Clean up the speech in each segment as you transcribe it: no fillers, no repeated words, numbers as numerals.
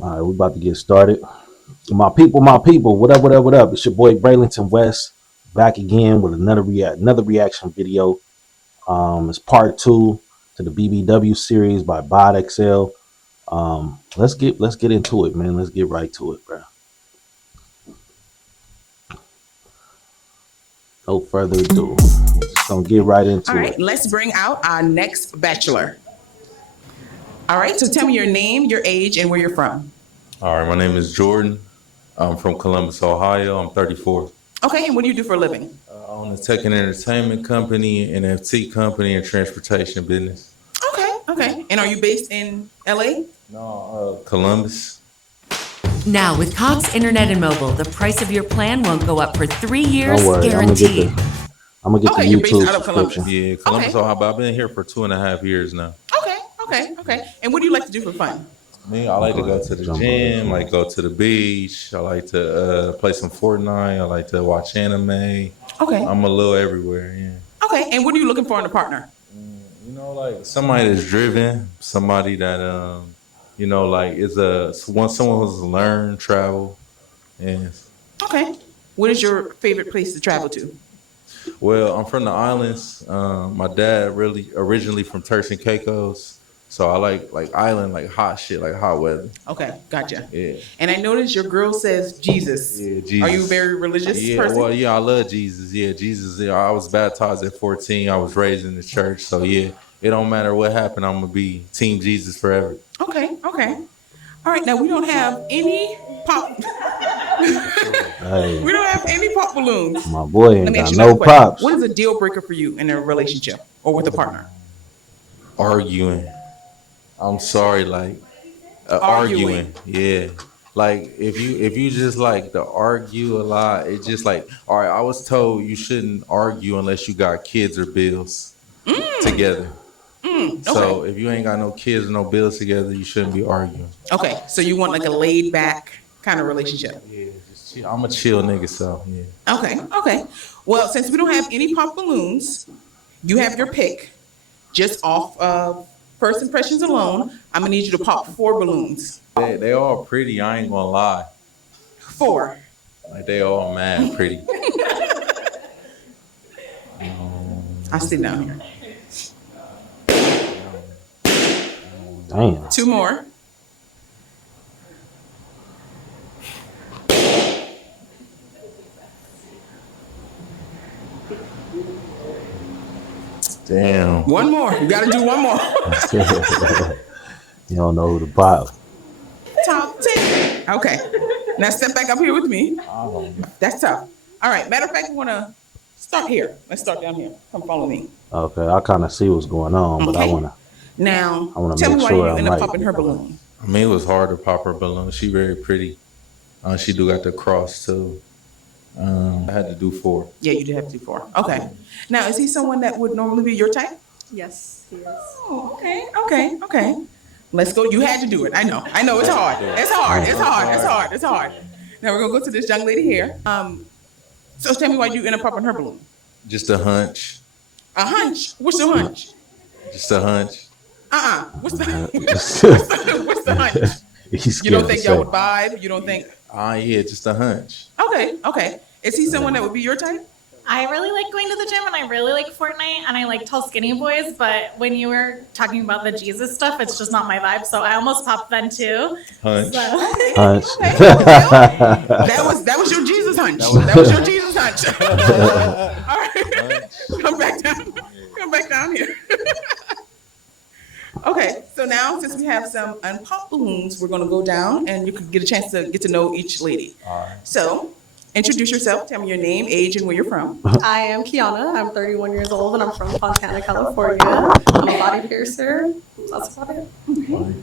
All right, we about to get started. My people, what up, what up, what up? It's your boy Braylington West back again with another reaction video. It's part two to the BBW series by BotXL. Let's get into it, man. Let's get right to it, bro. No further ado. Just gonna get right into it. All right, let's bring out our next bachelor. All right, so tell me your name, your age, and where you're from. All right, my name is Jordan. I'm from Columbus, Ohio. I'm 34. Okay, and what do you do for a living? I own a tech and entertainment company, NFT company, and transportation business. Okay. And are you based in LA? No, Columbus. Now, with Cox Internet and Mobile, the price of your plan won't go up for 3 years, Don't worry, guaranteed. I'm gonna get the you're based YouTube out of Columbus. subscription. Yeah, Columbus, Ohio. But I've been here for 2.5 years now. Okay. And what do you like to do for fun? Me, I like to go to the gym, like go to the beach. I like to play some Fortnite. I like to watch anime. Okay. I'm a little everywhere, yeah. Okay, and what are you looking for in a partner? You know, like somebody that's driven, somebody that you know, like someone who's learned travel. And Okay. What is your favorite place to travel to? well, I'm from the islands. My dad really originally from Turks and Caicos, so I like island, like hot shit, like hot weather. Okay, gotcha. Yeah. And I noticed your girl says Jesus. Yeah, Jesus. Are you a very religious Yeah, person? well, yeah, I love Jesus. Yeah, Jesus. Yeah, I was baptized at 14. I was raised in the church, so yeah, it don't matter what happened. I'm gonna be Team Jesus forever. Okay. All right, now we don't have any pop. Hey, We don't have any pop balloons. my boy ain't Let me got ask you no another question. props. What is a deal breaker for you in a relationship or with a partner? Arguing. I'm sorry, like arguing. Yeah. Like if you just like to argue a lot, it's just like, all right, I was told you shouldn't argue unless you got kids or bills together. So if you ain't got no kids or no bills together, you shouldn't be arguing. Okay, so you want like a laid back kind of relationship. Yeah, just chill. I'm a chill nigga, so yeah. Okay. Well, since we don't have any pop balloons, you have your pick. Just off of first impressions alone, I'm gonna need you to pop 4 balloons. They all pretty, I ain't gonna lie. 4. Like they all mad pretty. I'll sit down here. Damn. 2 more. Damn. 1 more. You gotta do 1 more. You don't know who to pop. Top 10. Okay. Now step back up here with me. That's tough. All right. Matter of fact, we wanna start here. Let's start down here. Come follow me. Okay, I kind of see what's going on, but I Okay. wanna Now, wanna tell me make why sure you I'm end up right. popping her balloon. I mean, it was hard to pop her balloon. She very pretty. She do got the cross too. I had to do 4. Yeah, you did have to do 4. Okay. Now, is he someone that would normally be your type? Yes, he is. Oh, okay. Let's go. You had to do it. I know. It's hard. It's hard. Now we're gonna go to this young lady here. So tell me why you end up popping her balloon. Just a hunch. A hunch. What's your hunch? Just a hunch. What's the what's the hunch? He's You don't scared think to y'all say. would vibe? You don't think? Yeah, just a hunch. Okay. Is he someone that would be your type? I really like going to the gym and I really like Fortnite and I like tall skinny boys, but when you were talking about the Jesus stuff, it's just not my vibe. So I almost popped then too. Hunch. So Hunch. That was your Jesus hunch. That was your Jesus hunch. All right. Come back down here. Okay, so now since we have some unpopped balloons, we're gonna go down and you can get a chance to get to know each lady. All right. So introduce yourself, tell me your name, age, and where you're from. I am Kiana. I'm 31 years old and I'm from Fontana, California. I'm a body piercer. That's about it.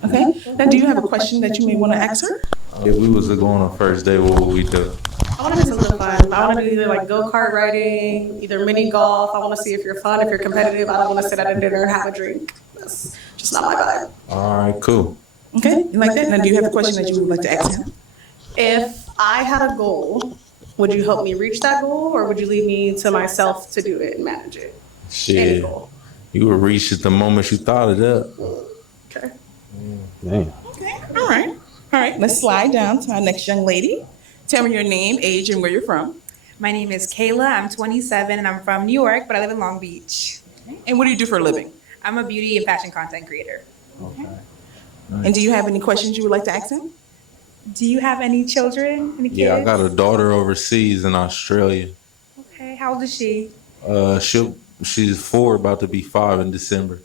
Okay. Now, do you have a question that you may want to ask her? If we was to go on a first date, what would we do? I want to do something fun. I want to do either like go-kart riding, either mini golf. I want to see if you're fun, if you're competitive. I don't want to sit at a dinner and have a drink. That's just not my vibe. All right, cool. Okay, you like that? Now, do you have a question that you would like to ask him? If I had a goal, would you help me reach that goal or would you leave me to myself to do it and manage it? Any Shit. goal. You would reach it the moment you thought it up. Okay. Damn. Okay, all right. All right, let's slide down to our next young lady. Tell me your name, age, and where you're from. My name is Kayla. I'm 27 and I'm from New York, but I live in Long Beach. And what do you do for a living? I'm a beauty and fashion content creator. And do you have any questions you would like to ask him? Do you have any children? Any kids? Yeah, I got a daughter overseas in Australia. Okay, how old is she? She's 4, about to be 5 in December.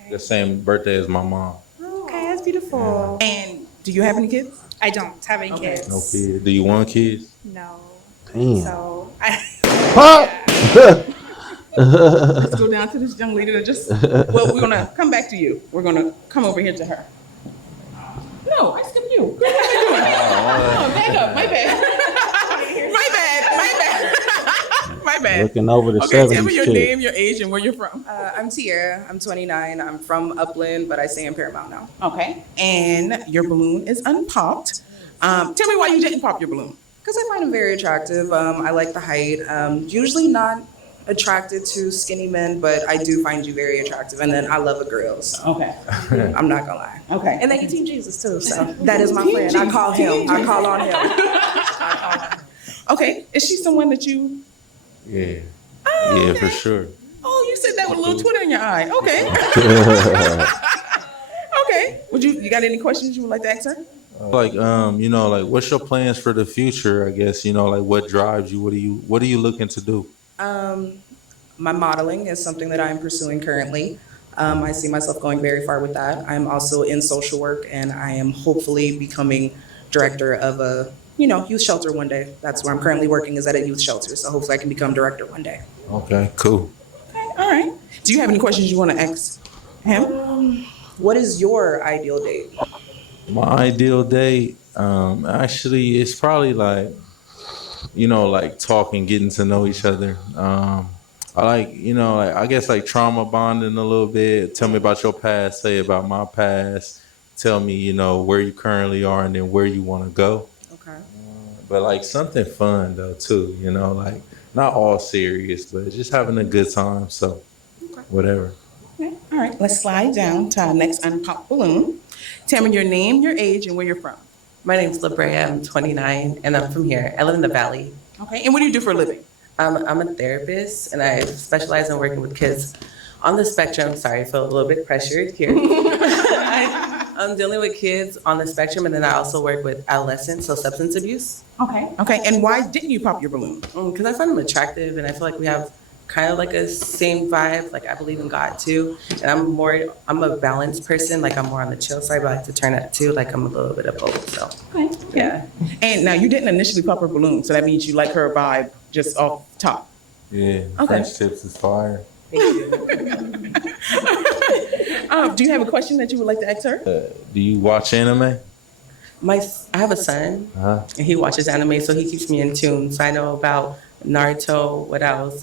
Okay. The same birthday as my mom. Okay, that's beautiful. And do you have any kids? I don't have any kids. No kids. Do you want kids? No. Damn. So Let's go down to this young lady that just, well, we're going to come back to you. We're going to come over here to her. No, I skipped you. What am I doing? Oh, back up. My bad. My bad. Looking over the Okay, 70s tell me your chick. name, your age, and where you're from. I'm Tiara. I'm 29. I'm from Upland, but I stay in Paramount now. Okay. And your balloon is unpopped. Tell me why you didn't pop your balloon. Because I find him very attractive. I like the height. Usually not attracted to skinny men, but I do find you very attractive. And then I love a grill, so Okay. I'm not gonna lie. Okay. And then you Team Jesus too, so that is my friend. I call him. I call on him. Okay. Is she someone that you? Yeah. Oh, Yeah, okay. for sure. Oh, you said that with a little twitter in your eye. Okay. Okay. You got any questions you would like to ask her? Like, like, what's your plans for the future? I guess, like, what drives you? What are you looking to do? My modeling is something that I'm pursuing currently. I see myself going very far with that. I'm also in social work, and I am hopefully becoming director of a youth shelter one day. That's where I'm currently working, is at a youth shelter. So hopefully I can become director one day. Okay, cool. Okay. All right. Do you have any questions you want to ask him? What is your ideal date? My ideal date, actually, it's probably like, like talking, getting to know each other. I like, I guess like trauma bonding a little bit. Tell me about your past, say about my past. Tell me, where you currently are and then where you want to go. Okay. But like something fun though too, like not all serious, but just having a good time. So whatever. Okay. All right. Let's slide down to our next unpopped balloon. Tell me your name, your age, and where you're from. My name's LaBrea. I'm 29, and I'm from here. I live in the Valley. Okay. And what do you do for a living? I'm a therapist, and I specialize in working with kids on the spectrum. Sorry, I feel a little bit pressured here. I'm dealing with kids on the spectrum, and then I also work with adolescents, so substance abuse. Okay. Okay. And why didn't you pop your balloon? Because I find them attractive, and I feel like we have kind of like a same vibe. Like I believe in God too, and I'm a balanced person. Like I'm more on the chill side, but I like to turn up too. Like I'm a little bit of both. So Okay. yeah. And now you didn't initially pop her balloon, so that means you like her vibe just off top. Yeah. Okay. French tips is fire. Do you have a question that you would like to ask her? Do you watch anime? I have a son, Uh-huh. and he watches anime, so he keeps me in tune. So I know about Naruto. What else?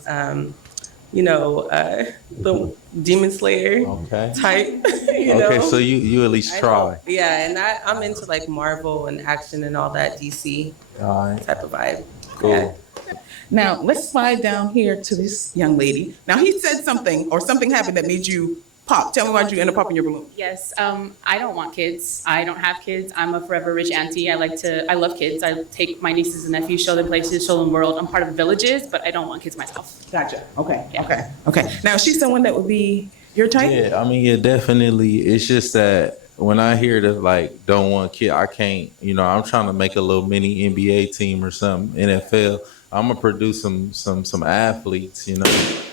The Demon Slayer Okay. type. Okay, so you at least I try. know. Yeah, and I'm into like Marvel and action and all that DC All right. type of vibe. Cool. Yeah. Now let's slide down here to this young lady. Now he said something or something happened that made you pop. Tell me why you end up popping your balloon. Yes, I don't want kids. I don't have kids. I'm a forever rich auntie. I love kids. I take my nieces and nephews, show them places, show them world. I'm part of villages, but I don't want kids myself. Gotcha. Okay. Yeah. Okay. Okay. Now is she someone that would be your type? Yeah, I mean, yeah, definitely. It's just that when I hear that, like, don't want kid, I can't, I'm trying to make a little mini NBA team or something, NFL. I'm gonna produce some athletes,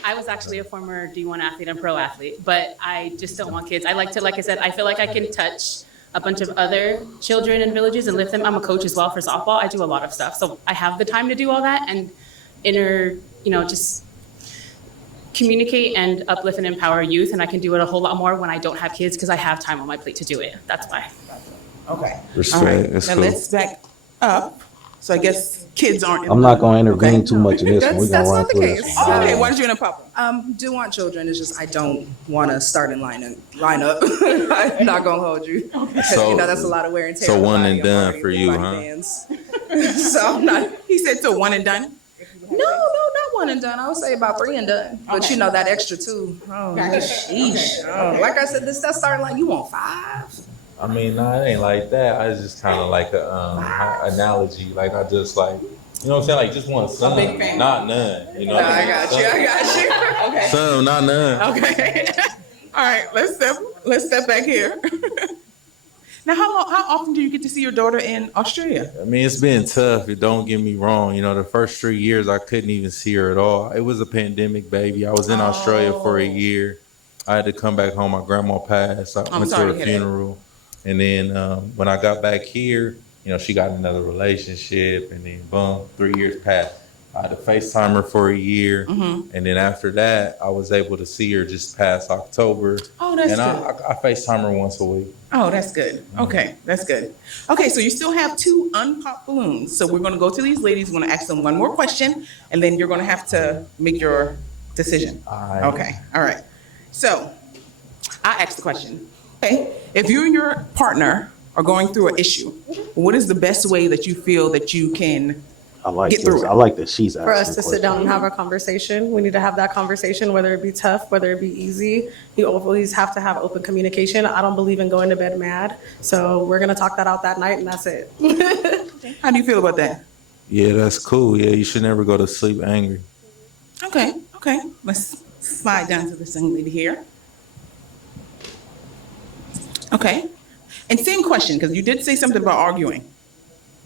I was actually a former D1 athlete and pro athlete, but I just don't want kids. I like I said, I feel like I can touch a bunch of other children in villages and lift them. I'm a coach as well for softball. I do a lot of stuff. So I have the time to do all that and just communicate and uplift and empower youth. And I can do it a whole lot more when I don't have kids because I have time on my plate to do it. That's why. Okay. Respect. All right. That's Now cool. let's back up. So I guess kids aren't. I'm not going to intervene Okay. too much in this one. We're That's going to run not the through case. this. Oh, okay. Why did you end up popping? Do want children. It's just I don't want to start in line up. I'm not gonna hold you. So- That's a lot of wear and tear. so on the one body. and I'm done already for with you, body huh? bands. So I'm not. He said so one and done. No, not one and done. I would say about 3 and done. But Okay. that extra 2. Oh, sheesh. Oh, like I said, this that starting line. You want 5? I mean, no, it ain't like that. I just kind of like a analogy. Like I just like, you know what I'm saying? Like just want some, big fan. not none. You know? No, I got you. Okay. Some, not none. Okay. All right. Let's step back here. Now, how often do you get to see your daughter in Australia? I mean, it's been tough. Don't get me wrong. You know, the first 3 years I couldn't even see her at all. It was a pandemic, baby. I was in Australia for a year. I had to come back home. My grandma passed. I went to sorry her to hear that. funeral, and then when I got back here, you know, she got another relationship, and then boom, 3 years passed. I had to FaceTime her for a year, and then after that, I was able to see her just past October. Oh, that's and good. I FaceTime her once a week. Oh, that's good. Okay, that's good. Okay, so you still have 2 unpopped balloons. So we're going to go to these ladies. We're going to ask them one more question, and then you're going to have to make your decision. All right. Okay, all right. So I asked the question. Okay, if you and your partner are going through an issue, what is the best way that you feel that you can I like get through this. it? I like that she's asking For us to the sit down question. and have a conversation, we need to have that conversation, whether it be tough, whether it be easy. You always have to have open communication. I don't believe in going to bed mad. So we're going to talk that out that night, and that's it. How do you feel about that? Yeah, that's cool. Yeah, you should never go to sleep angry. Okay, okay. Let's slide down to this young lady here. Okay. And same question, because you did say something about arguing.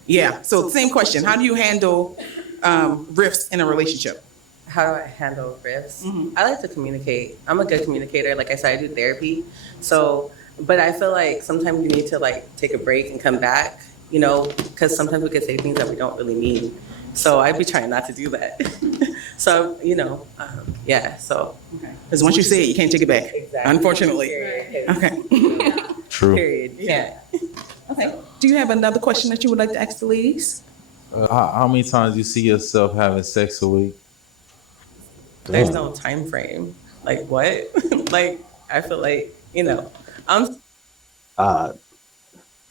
Yeah, so same question. How do you handle rifts in a relationship? How do I handle rifts? I like to communicate. I'm a good communicator. Like I said, I do therapy. So, but I feel like sometimes you need to like take a break and come back, you know, because sometimes we can say things that we don't really mean. So I'd be trying not to do that. So, you know, yeah, so. Because once you say it, you can't take it back, Exactly. unfortunately. Period. Okay. True. Period. Yeah. Okay. Do you have another question that you would like to ask the ladies? How many times do you see yourself having sex a week? There's no time frame. Like what? Like I feel like, you know, I'm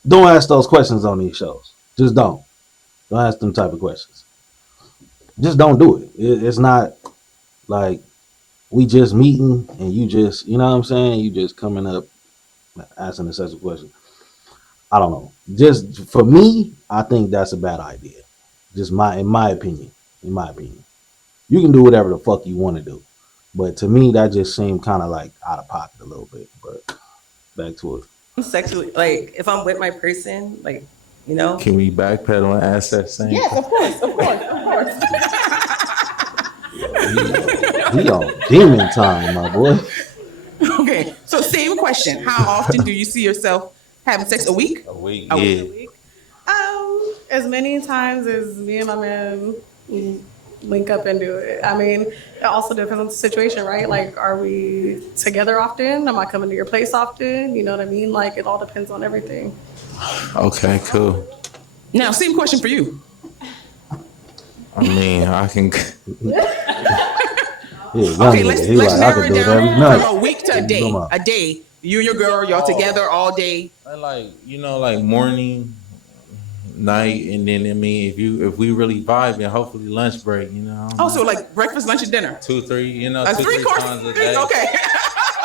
Don't ask those questions on these shows. Just don't. Don't ask them type of questions. Just don't do it. It's not like we just meeting and you just, you know what I'm saying? You just coming up asking a such a question. I don't know. Just for me, I think that's a bad idea. Just in my opinion. You can do whatever the fuck you want to do. But to me, that just seemed kind of like out of pocket a little bit. But back to it. sexually, like if I'm with my person, like, you know. Can we backpedal and ask that same? Yes, of course, of course, of course. He on demon time, my boy. Okay, so same question. How often do you see yourself having sex? A week? A week. A Yeah. week. As many times as me and my man link up and do it. I mean, it also depends on the situation, right? Like, are we together often? Am I coming to your place often? You know what I mean? Like, it all depends on everything. Okay, cool. Now, same question for you. I mean, I can. Okay, let's narrow it down night. from a week to a day. Come on. A day. You and your girl, y'all together all day. I like, you know, like morning, night, and then I mean, if we really vibe, and hopefully lunch break, you know. Oh, so like breakfast, lunch, and dinner. 2, 3, you know, A 2, 3 3-course. times a day. Okay.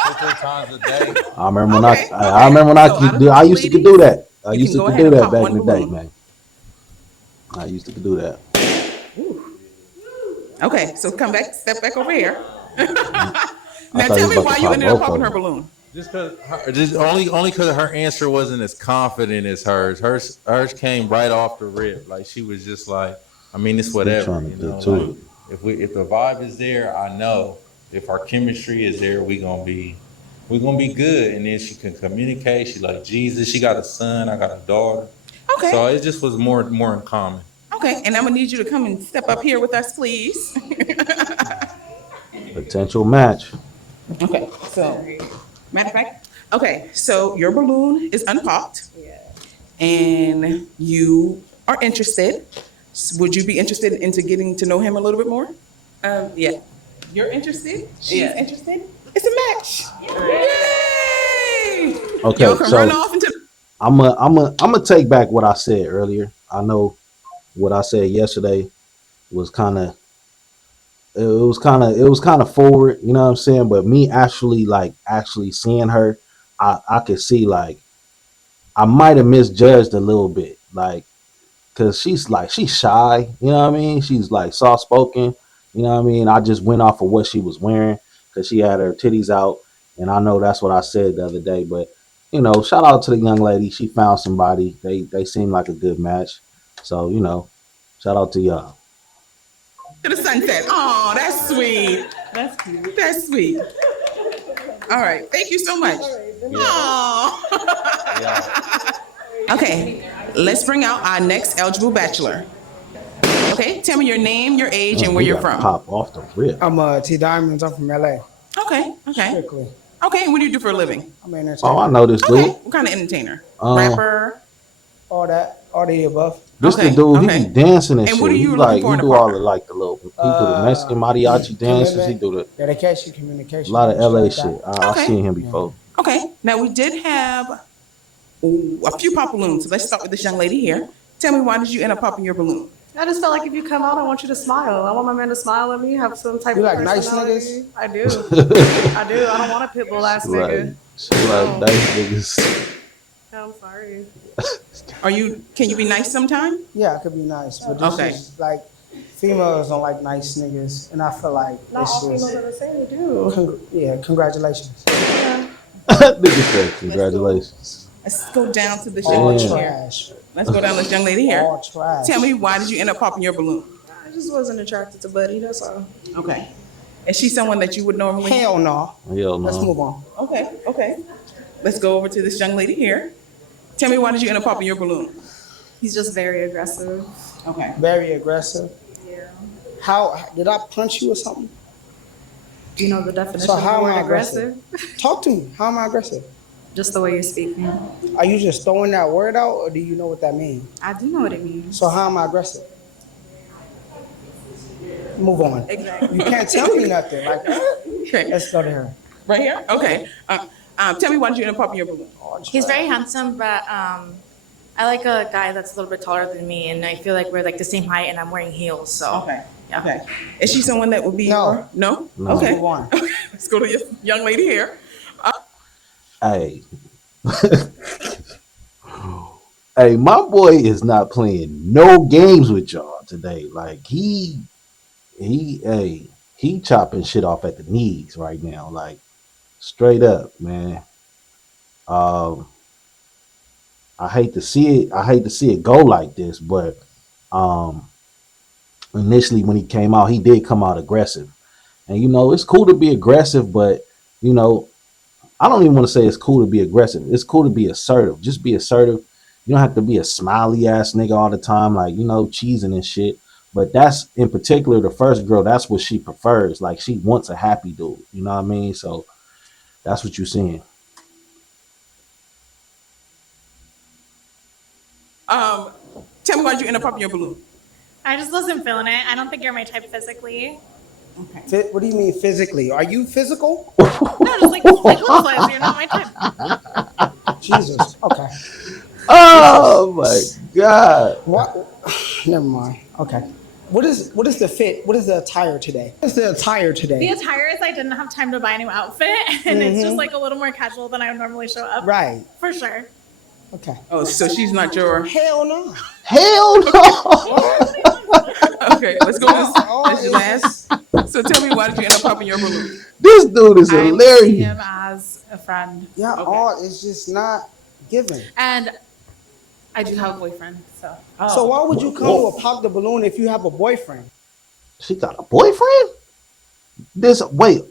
2, 3 times a day. I remember when Okay, I remember when So out of the I used to do that. I you used can to go ahead do and that pop back one in the day, balloon. man. I used to do that. Okay, so come back, step back over here. Now thought tell you me was about why to you pop ended up both popping of her them. balloon. Just only because her answer wasn't as confident as hers. Hers came right off the rip. Like she was just like, I mean, it's whatever. trying to You know, get to like, it. if the vibe is there, I know if our chemistry is there, we gonna be good. And then she can communicate. She like Jesus. She got a son. I got a daughter. Okay. So it just was more in common. Okay, and I'm gonna need you to come and step up here with us, please. Potential match. Okay, so matter of fact, okay, so your balloon is unpopped. And you are interested. Would you be interested into getting to know him a little bit more? Yeah. You're interested? She's Yeah. interested? It's a match. Yay! Okay, Y'all can so run off into I'm gonna take back what I said earlier. I know what I said yesterday was kind of forward, you know what I'm saying? But me actually seeing her, I could see like I might have misjudged a little bit, like, cause she's shy, you know what I mean? She's like soft spoken, you know what I mean? I just went off of what she was wearing because she had her titties out, and I know that's what I said the other day. But you know, shout out to the young lady. She found somebody. They seem like a good match. So you know, shout out to y'all. To the sunset. Oh, that's sweet. That's cute. That's sweet. All right. Thank you so much. Oh. Okay. Let's bring out our next eligible bachelor. Okay. Tell me your name, your age, and where you're from. Pop off the rip. I'm T Diamonds. I'm from LA. Okay. Okay. Strictly. Okay. What do you do for a living? I'm an entertainer. Oh, I know this Okay. dude. What kind of entertainer? Rapper? All that. All the above. This Okay, the dude. okay. He be dancing and, And shit. what are you He looking like for he in a do all partner? the like the little. He do the Mexican mariachi dances. He do the Dedication, communication. a lot of LA like shit. that. I've seen him before. Okay. Now we did have a few pop balloons. So let's start with this young lady here. Tell me, why did you end up popping your balloon? I just felt like if you come out, I want you to smile. I want my man to smile at me, have some type You of like nice personality. niggas? I do. I do. I don't want a pit bull ass nigga. She like nice niggas. I'm sorry. Can you be nice sometime? Yeah, I could be nice, but this Okay. is like females don't like nice niggas, and I feel like Not this all females is are the same, do. yeah. Congratulations. Nigga said congratulations. Let's go down to this young All lady here. trash. Let's go down to this young lady here. All trash. Tell me, why did you end up popping your balloon? I just wasn't attracted to Buddy, that's all. Okay. Is she someone that you would normally? Hell no. Hell Let's no. move on. Okay. Okay. Let's go over to this young lady here. Tell me, why did you end up popping your balloon? He's just very aggressive. Okay. Very aggressive. Yeah. How did I punch you or something? Do you know the definition So of how the am word I aggressive? Talk to me. How am I aggressive? Just the way you're speaking. Are you just throwing that word out, or do you know what that means? I do know what it means. So how am I aggressive? Move on. Exactly. You can't tell me nothing. Like, Okay. let's go to her. Right here. Okay. Tell me, why did you end up popping your balloon? He's very handsome, but I like a guy that's a little bit taller than me, and I feel like we're like the same height, and I'm wearing heels. So Okay. yeah. Okay. Is she someone that would be? No. No. No. Okay. Move on. Let's go to this young lady here. Hey. Hey, my boy is not playing no games with y'all today. Like he chopping shit off at the knees right now. Like straight up, man. I hate to see it. I hate to see it go like this, but initially when he came out, he did come out aggressive. And you know, it's cool to be aggressive, but you know, I don't even want to say it's cool to be aggressive. It's cool to be assertive. Just be assertive. You don't have to be a smiley ass nigga all the time, like, you know, cheesing and shit. But that's in particular the first girl, that's what she prefers. Like she wants a happy dude. You know what I mean? So that's what you're seeing. Tell me, why did you end up popping your balloon? I just wasn't feeling it. I don't think you're my type physically. What do you mean physically? Are you physical? No, just like looks wise, you're not my type. Jesus. Okay. Oh my God. What? Never mind. Okay. What is the fit? What is the attire today? What's the attire The today? attire is I didn't have time to buy a new outfit, and it's just like a little more casual than I would normally show up. Right. For sure. Okay. Oh, so she's not your. Hell no. Hell no. Okay, let's go. This is last. So tell me, why did you end up popping your balloon? This dude is I see hilarious. him as a friend, Yeah. Okay. All is just not given. and I do have a boyfriend. So So why would you come to a pop the balloon if you have a boyfriend? She got a boyfriend? Wait.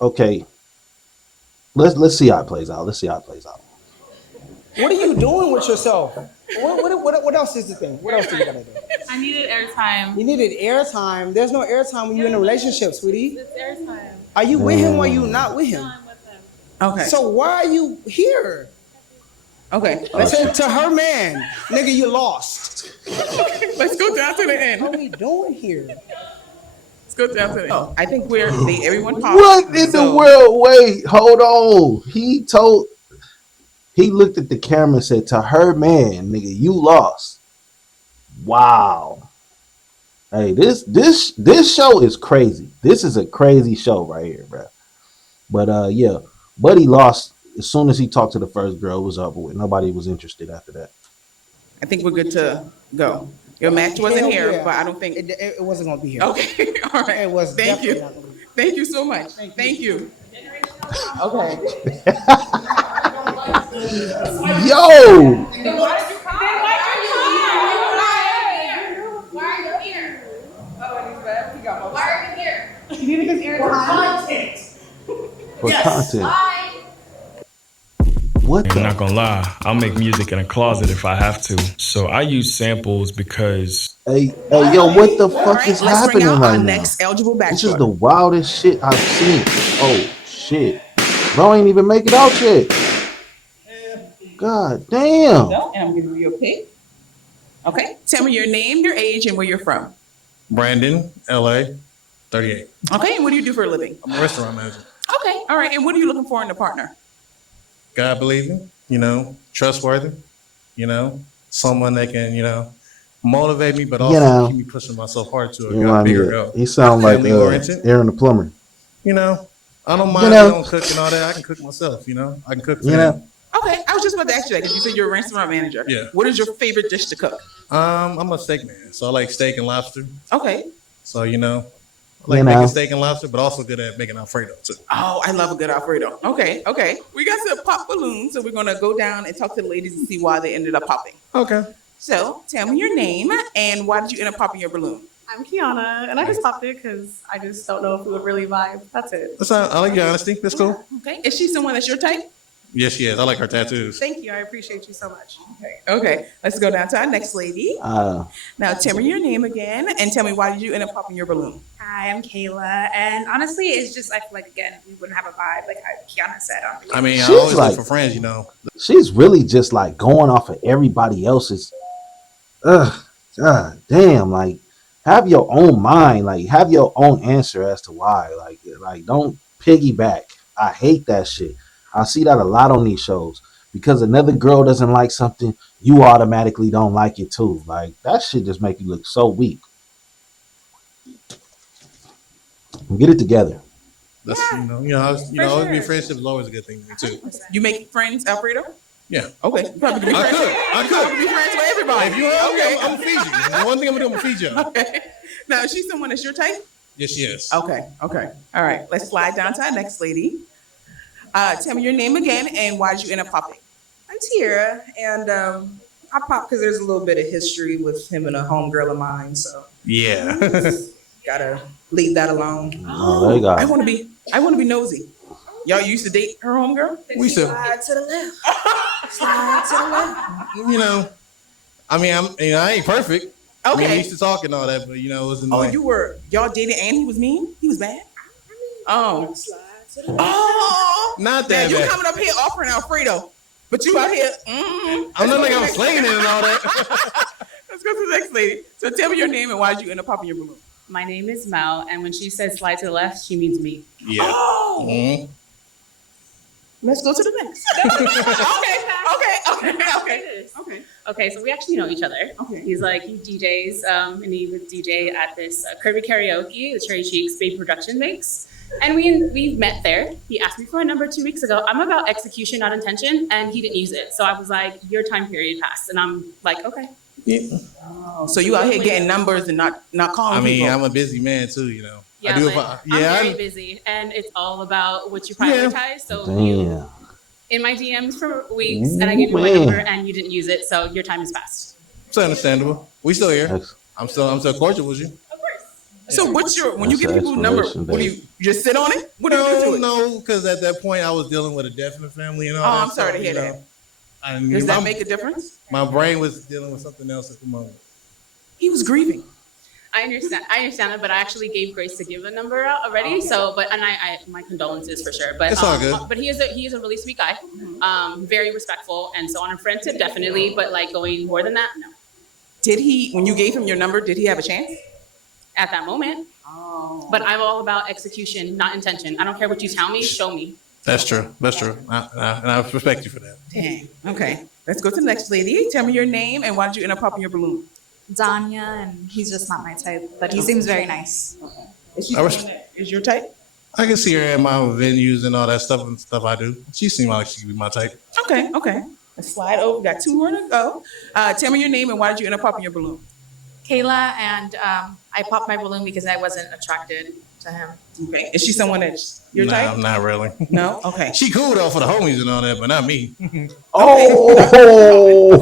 Okay. Let's see how it plays out. Let's see how it plays out. What are you doing with yourself? What else is the thing? What else do you gotta do? I needed airtime. You needed airtime. There's no airtime when you're in a relationship, sweetie. It's airtime. Are you with him or you not with him? I'm with him. Okay. So why are you here? Okay. Listen to her man, nigga, you lost. Let's go down to the end. What are we doing here? Let's go down to the end. Oh, I think everyone popped. What in the world? Wait, hold on. He looked at the camera and said to her man, nigga, you lost. Wow. Hey, this show is crazy. This is a crazy show right here, bro. But yeah, Buddy lost as soon as he talked to the first girl, it was over with. Nobody was interested after that. I think we're good to go. Your match wasn't Hell here, yeah. but I don't think. It wasn't gonna be here. Okay, all right. It was Thank definitely you. not gonna be here. Thank you so much. Thank you. Okay. Yo! For content. What I'm the? not gonna lie, I'll make music in a closet if I have to. So I use samples because Hey, yo, what the fuck is Let's bring happening out right our now? next eligible This is bachelor. the wildest shit I've seen. Oh shit, bro, ain't even make it out yet. God damn. And I'm giving you a pick. Okay. Tell me your name, your age, and where you're from. Brandon, LA, 38. Okay. And what do you do for a living? I'm a restaurant manager. Okay. All right. And what are you looking for in a partner? God believing, trustworthy, someone that can, motivate me, but also keep me pushing myself hard to a bigger goal. He sound like Family-oriented. Aaron the plumber. I don't mind doing cooking and all that. I can cook myself, I can cook for them. Okay. I was just about to ask you that because you said you're a restaurant manager. Yeah. What is your favorite dish to cook? I'm a steak man, so I like steak and lobster. Okay. So, I like making steak and lobster, but also good at making Alfredo too. Oh, I love a good Alfredo. Okay. Okay. We got to pop balloons, so we're going to go down and talk to the ladies and see why they ended up popping. Okay. So tell me your name and why did you end up popping your balloon? I'm Kiana, and I just popped it because I just don't know if we would really vibe. That's it. I like your honesty. That's cool. Okay. Is she someone that's your type? Yes, she is. I like her tattoos. Thank you. I appreciate you so much. Okay. Let's go down to our next lady. Now tell me your name again and tell me why did you end up popping your balloon? Hi, I'm Kayla, and honestly, it's just I feel like again we wouldn't have a vibe like how Kiana said. I mean, I She's always like- look for friends, She's really just like going off of everybody else's. God damn! Like, have your own mind. Like, have your own answer as to why. Like, don't piggyback. I hate that shit. I see that a lot on these shows. Because another girl doesn't like something, you automatically don't like it too. Like, that shit just make you look so weak. Get it together. That's always be friendship is always a good thing too. You make friends, Alfredo? Yeah. Okay. You probably can be friends. I could. You probably be friends with everybody. If you okay. I'm gonna feed you. The one thing I'm gonna do, I'm gonna feed you. Okay. Now, is she someone that's your type? Yes, she is. Okay. Okay. All right. Let's slide down to our next lady. Tell me your name again and why did you end up popping? I'm Tiara, and I popped because there's a little bit of history with him and a homegirl of mine, so Yeah. gotta leave that alone. Oh, they got I want to be nosy. Y'all used to date her homegirl? We still. Slide to the left. Slide to the left. I ain't perfect. I mean, Okay. we used to talk and all that, but it wasn't Oh, like y'all dated and he was mean? He was bad? Oh. Slide to the left. Oh. not Now that you bad. coming up here offering Alfredo, but you out here. I'm not like I'm slinging it and all that. Let's go to the next lady. So tell me your name and why did you end up popping your balloon? My name is Mel, and when she says slide to the left, she means me. Yeah. Oh. Mhm. Let's go to the next. Okay. Okay, so we actually know each other. Okay. He DJs, and he would DJ at this Kirby Karaoke, the Cherry Cheeks Baby Production makes. And we met there. He asked me for a number 2 weeks ago. I'm about execution, not intention, and he didn't use it. So I was like, your time period passed. And I'm like, okay. Yeah. Oh, so you out here getting numbers and not calling I mean, people. I'm a busy man too, Yeah, I do. but I'm very busy, and it's all about what you prioritize. So you, damn. in my DMs for weeks, and I gave you my Man. number, and you didn't use it. So your time has passed. It's understandable. We still here. That's- I'm still cordial with you. So what's your when you That's give people a number? exploration, What do babe. you just sit on it? What do you do to it? No, because at that point I was dealing with a definite family and all Oh, that. I'm sorry to hear so, that. I Does mean, that make a difference? my brain was dealing with something else at the moment. He was grieving. I understand that, but I actually gave Grace to give a number out already. So, and I my condolences for sure. But It's all good. But he is a really sweet guy, very respectful, and so on a friendship definitely. But like going more than that, no. Did he when you gave him your number? Did he have a chance? At that moment. Oh. But I'm all about execution, not intention. I don't care what you tell me, show me. That's true. That's true. And I respect you for that. Dang. Okay. Let's go to the next lady. Tell me your name and why did you end up popping your balloon? Danya, and he's just not my type, but he seems very nice. Is she I res- someone that is your type? I can see her at my venues and all that stuff I do. She seems like she could be my type. Okay, okay. Let's slide over. We got 2 more to go. Tell me your name and why did you end up popping your balloon? Kayla, and I popped my balloon because I wasn't attracted to him. Okay. Is she someone that's your type? Nah, not really. No? Okay. She cool though for the homies and all that, but not me. Oh,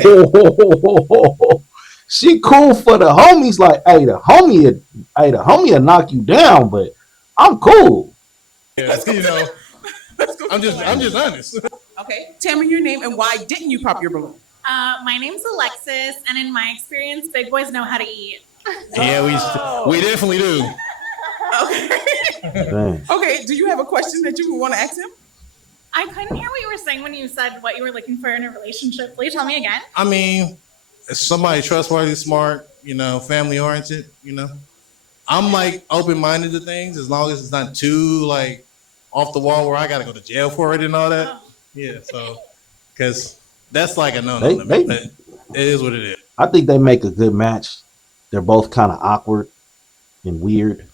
she cool for the homies. Like, hey, the homie will knock you down, but I'm cool. Yeah, you know, I'm just honest. Okay. Tell me your name and why didn't you pop your balloon? My name's Alexis, and in my experience, big boys know how to eat. Yeah, we definitely do. Okay. Okay. Do you have a question that you would want to ask him? I couldn't hear what you were saying when you said what you were looking for in a relationship. Will you tell me again? I mean, somebody trustworthy, smart, you know, family oriented, you know. I'm like open minded to things as long as it's not too like off the wall where I gotta go to jail for it and all that. Yeah, so because that's like a no-no to me, but it is what it is. I think they make a good match. They're both kind of awkward and weird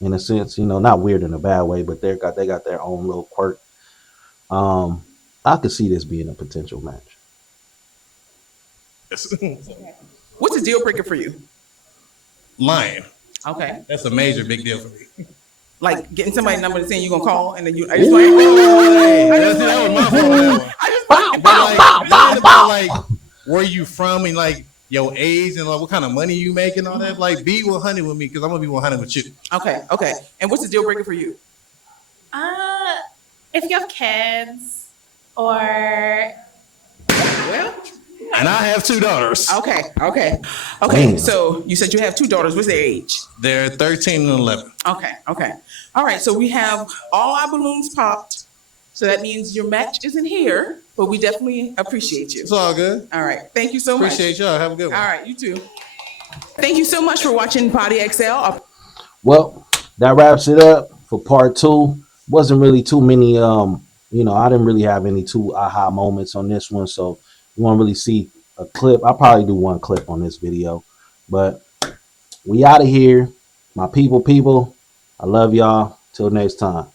in a sense, you know, not weird in a bad way, but they got their own little quirk. I could see this being a potential match. What's a deal breaker for you? Lying. Okay. That's a major big deal for me. Like getting somebody's number and saying you're gonna call and then you. I That was my fault. But like, where you from and like your age and like what kind of money you make and all that. Like, be 100 with me because I'm gonna be 100 with you. Okay. Okay. And what's the deal breaker for you? If you have kids or. Well. And I have 2 daughters. Okay. Okay. Okay. So you said you have 2 daughters. What's their age? They're 13 and 11. Okay. Okay. All right. So we have all our balloons popped. So that means your match isn't here, but we definitely appreciate you. It's all good. All right. Thank you so much. Appreciate y'all. Have a good one. All right. You too. Thank you so much for watching Body XL. Well, that wraps it up for part 2. Wasn't really too many, you know, I didn't really have any too aha moments on this one. So you want to really see a clip. I'll probably do 1 clip on this video, but we out of here. My people, I love y'all. Till next time.